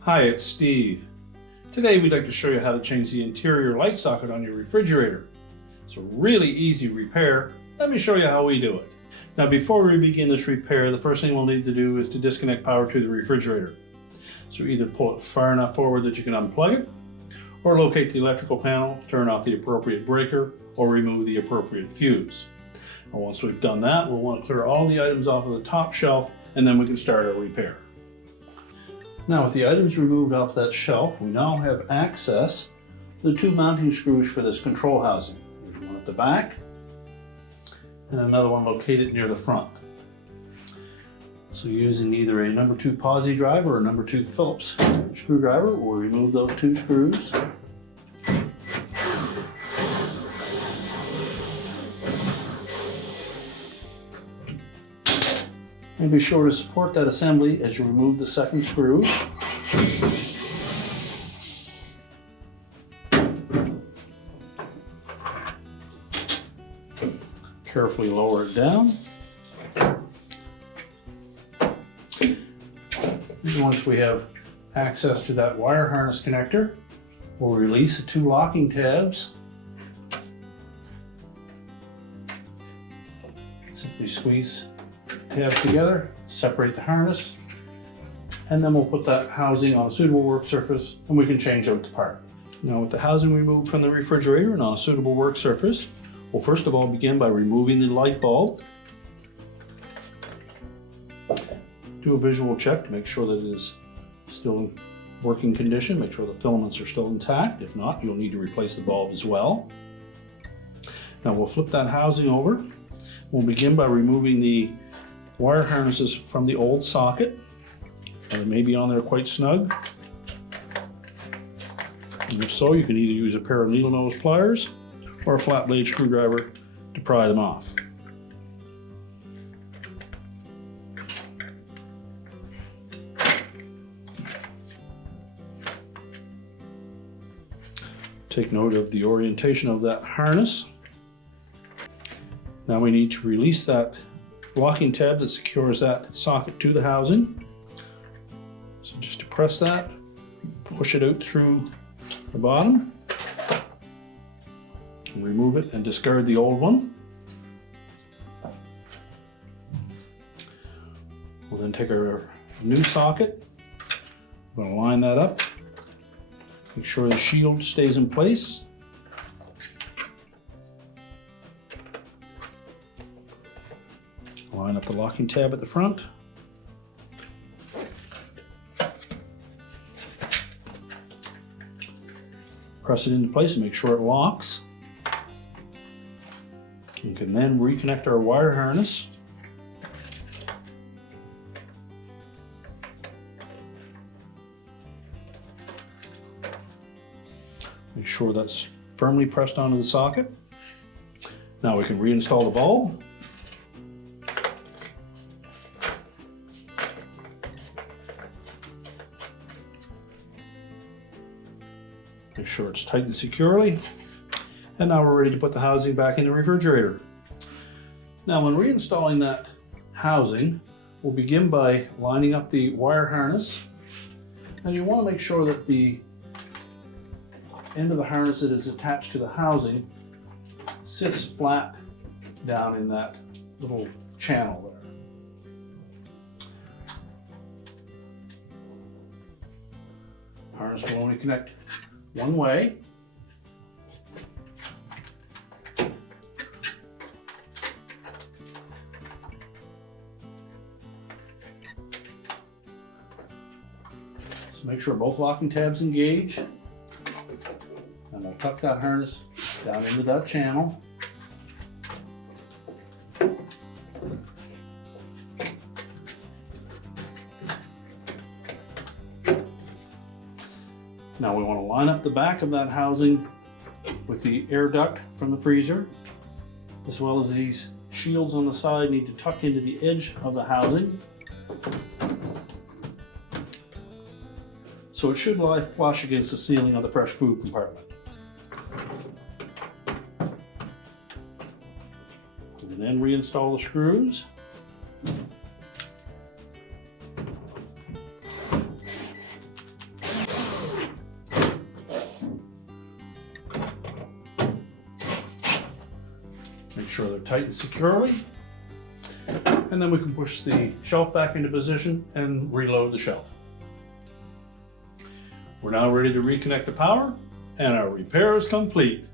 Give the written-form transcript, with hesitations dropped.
Hi, it's Steve. Today we'd like to show you how to change the interior light socket on your refrigerator. It's a really easy repair. Let me show you how we do it. Now before we begin this repair, the first thing we'll need to do is to disconnect power to the refrigerator. So either pull it far enough forward that you can unplug it, or locate the electrical panel, turn off the appropriate breaker, or remove the appropriate fuse. And once we've done that, we'll want to clear all the items off of the top shelf, and then we can start our repair. Now with the items removed off that shelf, we now have access to the two mounting screws for this control housing. There's one at the back and another one located near the front. So using either a number 2 posi-drive or a number 2 Phillips screwdriver, we'll remove those two screws. And be sure to support that assembly as you remove the second screw. Carefully lower it down. And once we have access to that wire harness connector, we'll release the two locking tabs. Simply squeeze tabs together, separate the harness, and then we'll put that housing on a suitable work surface and we can change out the part. Now with the housing removed from the refrigerator and on a suitable work surface, we'll first of all begin by removing the light bulb. Do a visual check to make sure that it is still in working condition, make sure the filaments are still intact. If not, you'll need to replace the bulb as well. Now we'll flip that housing over. We'll begin by removing the wire harnesses from the old socket. They may be on there quite snug. And if so, you can either use a pair of needle nose pliers or a flat blade screwdriver to pry them off. Take note of the orientation of that harness. Now we need to release that locking tab that secures that socket to the housing. So just to press that, push it out through the bottom, and remove it and discard the old one. We'll then take our new socket, we're going to line that up, make sure the shield stays in place. Line up the locking tab at the front. Press it into place and make sure it locks. You can then reconnect our wire harness. Make sure that's firmly pressed onto the socket. Now we can reinstall the bulb. Make sure it's tightened securely. And now we're ready to put the housing back in the refrigerator. Now when reinstalling that housing, we'll begin by lining up the wire harness. And you want to make sure that the end of the harness that is attached to the housing sits flat down in that little channel there. Harness will only connect one way. So make sure both locking tabs engage, and we'll tuck that harness down into that channel. Now we want to line up the back of that housing with the air duct from the freezer, as well as these shields on the side need to tuck into the edge of the housing. So it should lie flush against the ceiling of the fresh food compartment. And then reinstall the screws. Make sure they're tightened securely. And then we can push the shelf back into position and reload the shelf. We're now ready to reconnect the power, and our repair is complete.